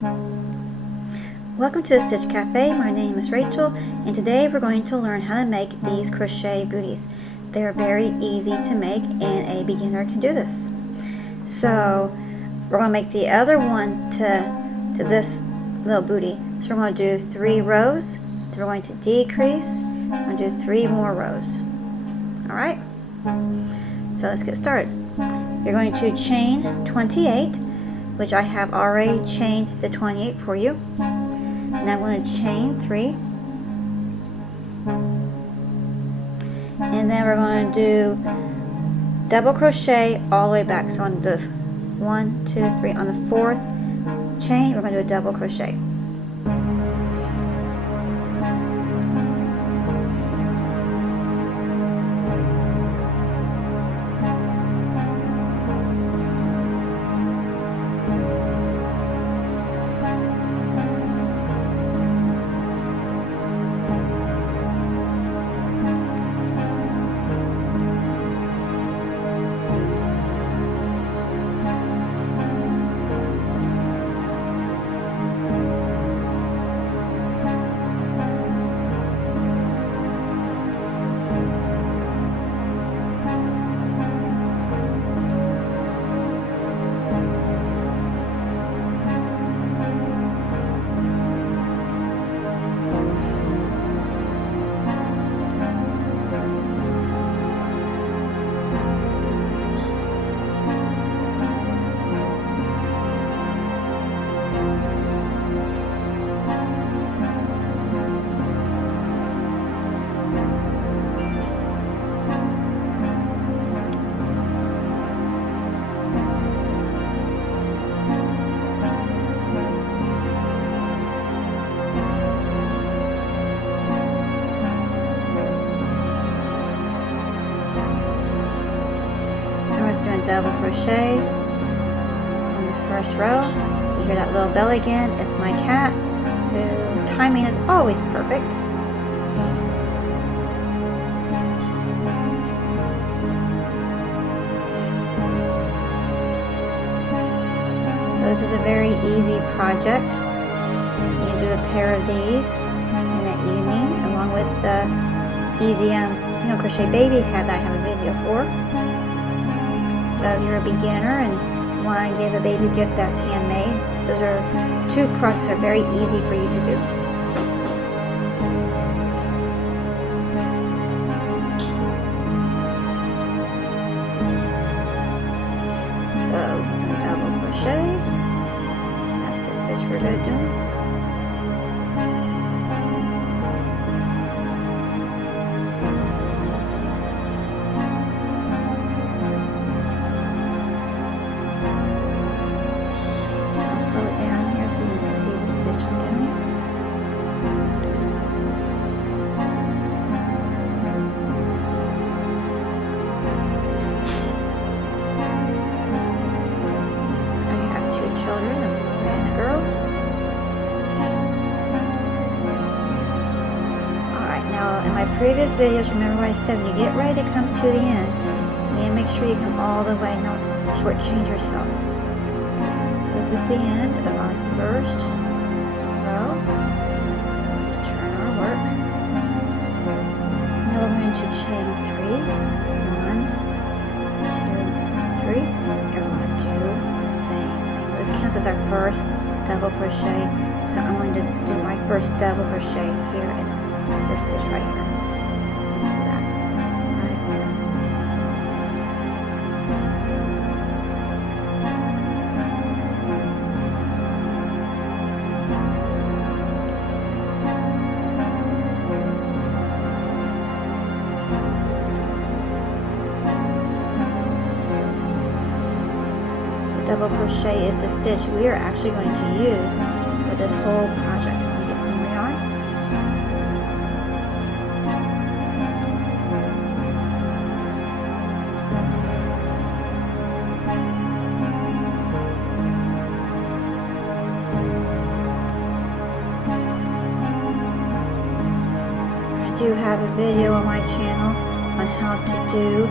Welcome to the Stitch Cafe. My name is Rachel, and today we're going to learn how to make these crochet booties. They are very easy to make, and a beginner can do this. So we're going to make the other one to this little booty. So we're going to do 3 rows. Then we're going to decrease. We're going to do 3 more rows. All right. So let's get started. You're going to chain 28, which I have already chained the 28 for you. And I'm going to chain 3, and then we're going to do double crochet all the way back. So on the 1, 2, 3, on the 4th chain, we're going to do a double crochet. Doing double crochet on this first row. You hear that little bell again. It's my cat, whose timing is always perfect. So this is a very easy project. You can do a pair of these in the evening, along with the easy single crochet baby hat that I have a video for. So if you're a beginner and want to give a baby gift that's handmade, those are 2 projects that are very easy for you to do. So double crochet, that's the stitch we're going to do. Slow it down here so you can see the stitch I'm doing. I have 2 children, a boy and a girl. Alright, now in my previous videos, remember what I said, when you get ready to come to the end, you need to make sure you come all the way, not shortchange yourself. This is the end of our first row. Turn our work. Now we're going to chain 3. 1, 2, 3. And we're going to do the same thing. This counts as our first double crochet. So I'm going to do my first double crochet here in this stitch right here. You see that? Right there. Double crochet is the stitch we are actually going to use for this whole project. Let me get some yarn. I do have a video on my channel on how to do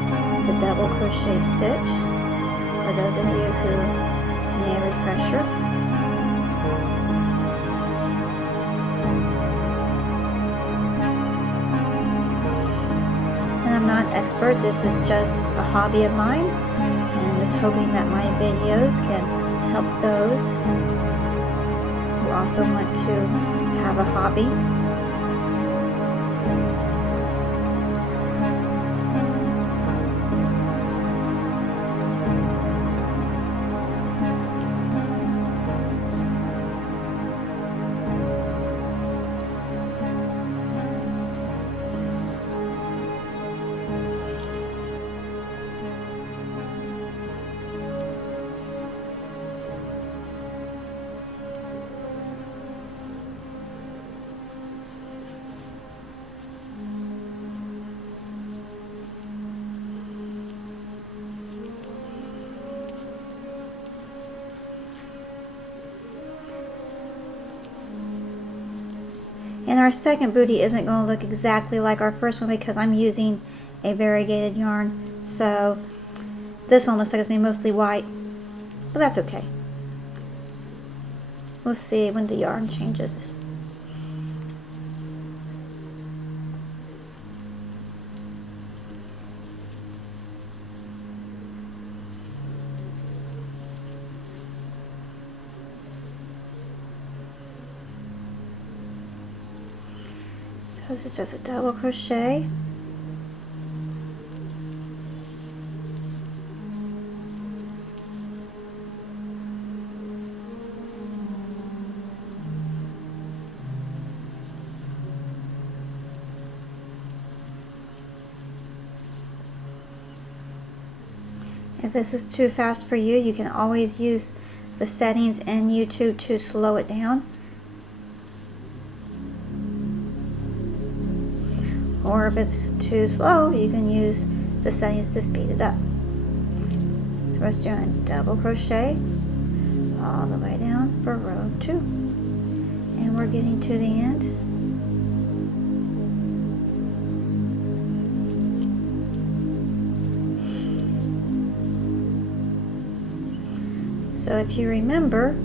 the double crochet stitch. For those of you who need a refresher. expert. This is just a hobby of mine, and just hoping that my videos can help those who also want to have a hobby. And our second booty isn't going to look exactly like our first one because I'm using a variegated yarn. So this one looks like it's going to be mostly white, but that's okay. We'll see when the yarn changes. This is just a double crochet. If this is too fast for you, you can always use the settings in YouTube to slow it down. Or if it's too slow, you can use the settings to speed it up. So we're just doing double crochet all the way down for row 2. And we're getting to the end. So if you remember,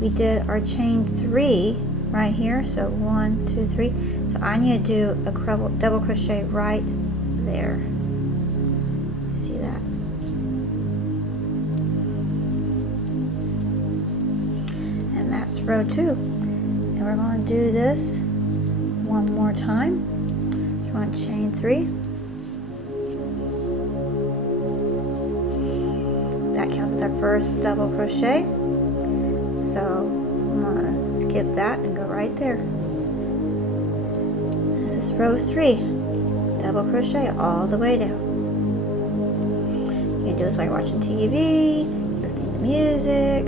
we did our chain 3 right here. So 1, 2, 3. So I need to do a double crochet right there. See that? And that's row 2. And we're going to do this one more time. You want to chain 3. That counts as our first double crochet. So I'm going to skip that and go right there. This is row 3. Double crochet all the way down. You can do this while you're watching TV, listening to music,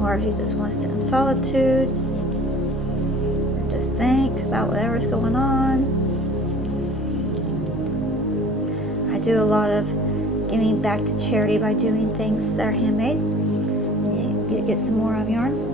or if you just want to sit in solitude and just think about whatever's going on. I do a lot of giving back to charity by doing things that are handmade. You get some more yarn.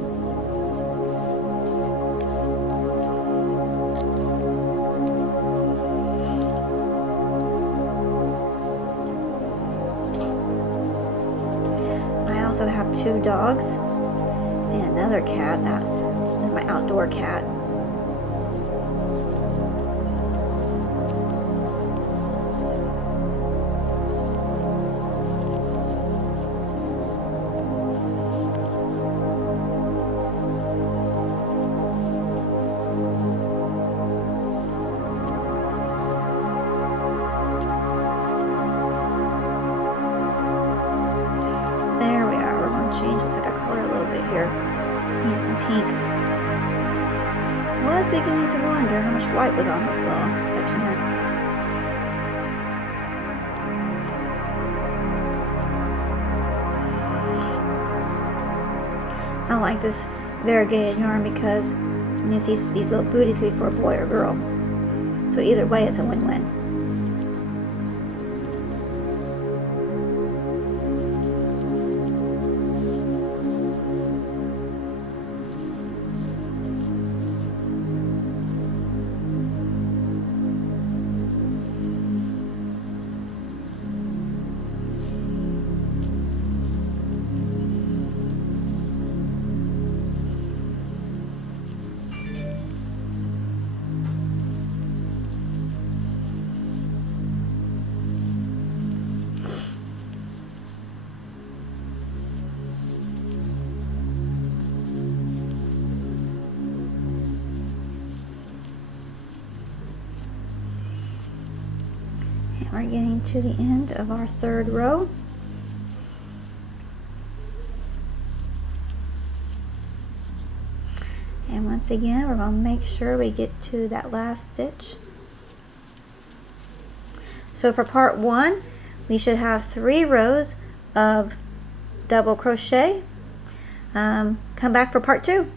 I also have 2 dogs and another cat. That is my outdoor cat. Change the color a little bit here. I'm seeing some pink. I was beginning to wonder how much white was on this little section here. I like this variegated yarn because these little booties can be for a boy or girl. So either way, it's a win-win. are getting to the end of our third row. And once again, we're going to make sure we get to that last stitch. So for part 1, we should have 3 rows of double crochet. Come back for part 2.